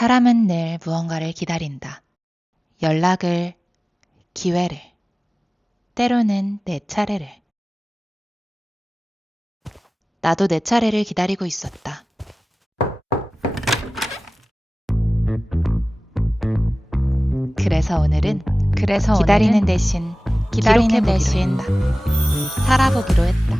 사람은 늘 무언가를 기다린다. 연락을, 기회를, 때로는 내 차례를. 나도 내 차례를 기다리고 있었다. 그래서 오늘은 기다리는 대신 기록해보기로 했다. 살아보기로 했다.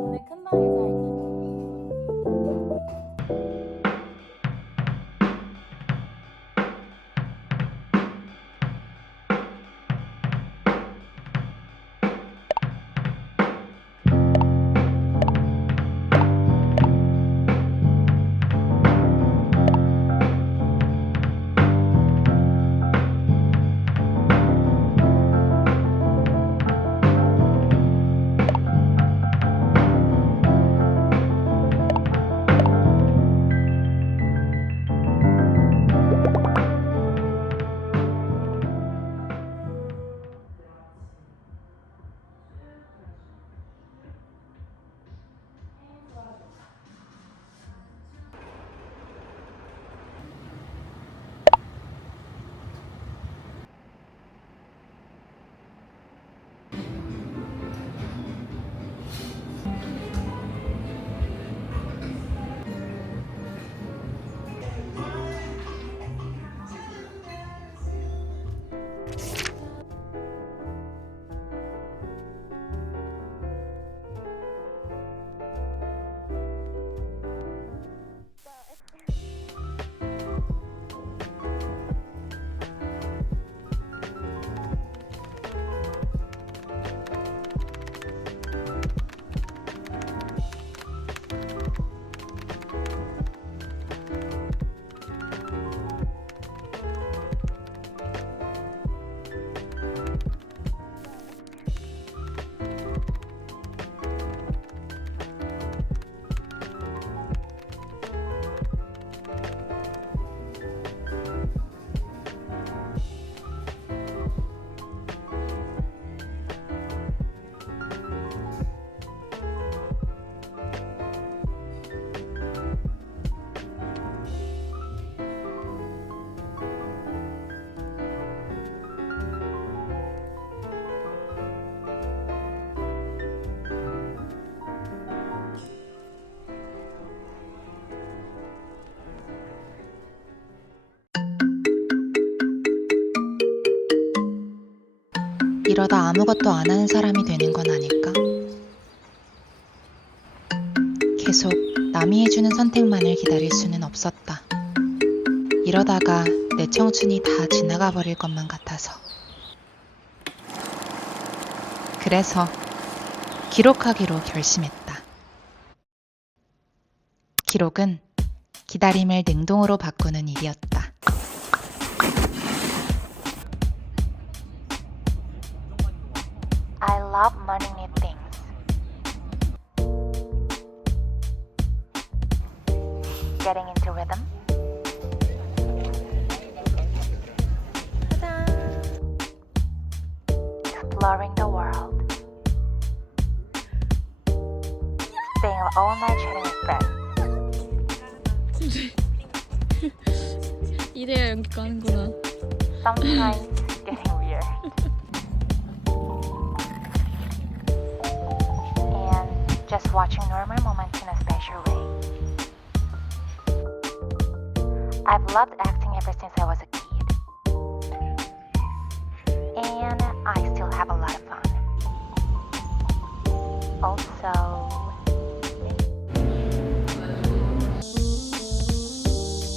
오늘 큰 방에서 이러다 아무것도 안 하는 사람이 되는 건 아닐까? 계속 남이 해주는 선택만을 기다릴 수는 없었다. 이러다가 내 청춘이 다 지나가 버릴 것만 같아서. 그래서 기록하기로 결심했다. 기록은 기다림을 능동으로 바꾸는 일이었다. I love learning new things. Getting into rhythm. Exploring the world. Staying up all night chatting with friends. 이래야 연기 가는구나. Sometimes getting weird. just watching normal moments in a special way. I've loved acting ever since I was a kid. And I still have a lot of fun. Also,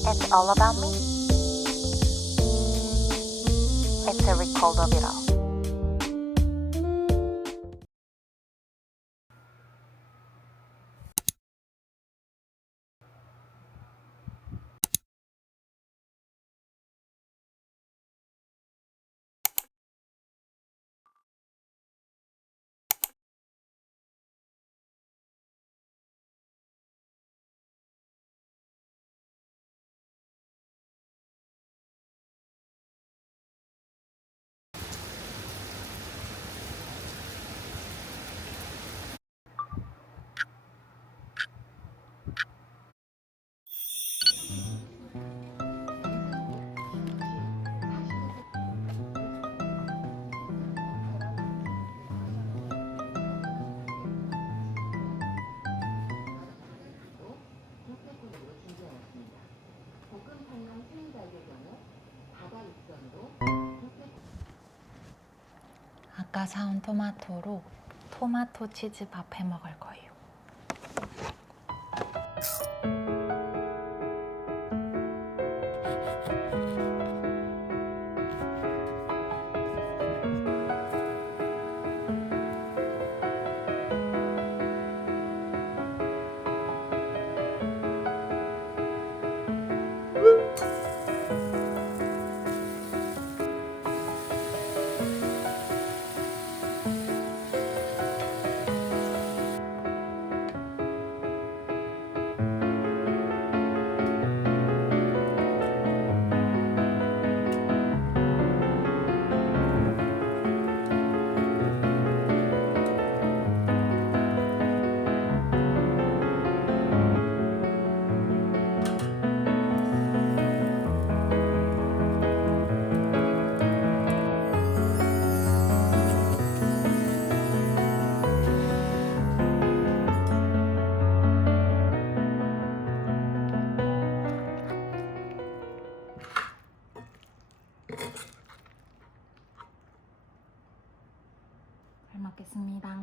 it's all about me. It's a recall of it all. 아까 사온 토마토로 토마토 치즈 밥 해 먹을 거예요. 잘 먹겠습니다.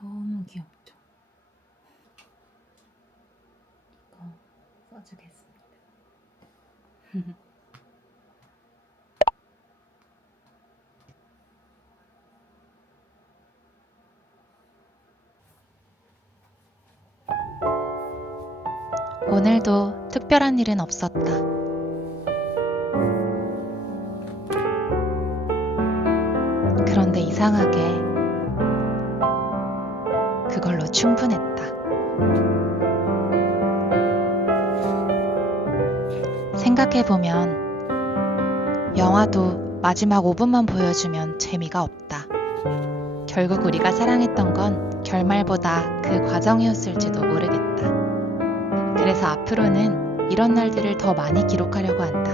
너무 귀엽죠? 이거 써주겠습니다. 오늘도 특별한 일은 없었다. 그런데 이상하게 그걸로 충분했다. 생각해보면 영화도 마지막 5분만 보여주면 재미가 없다. 결국 우리가 사랑했던 건 결말보다 그 과정이었을지도 모르겠다. 그래서 앞으로는 이런 날들을 더 많이 기록하려고 한다.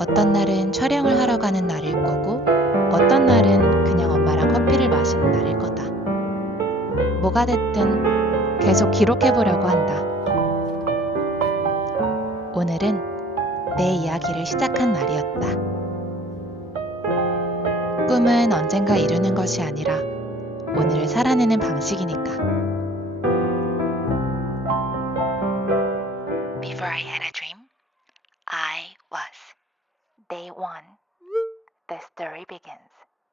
어떤 날은 촬영을 하러 가는 날일 거고, 어떤 날은 그냥 엄마랑 커피를 마시는 날일 거다. 뭐가 됐든 계속 기록해보려고 한다. 오늘은 내 이야기를 시작한 날이었다. 꿈은 언젠가 이루는 것이 아니라 오늘을 살아내는 방식이니까. Before I had a dream, I was. Day 1. The story begins.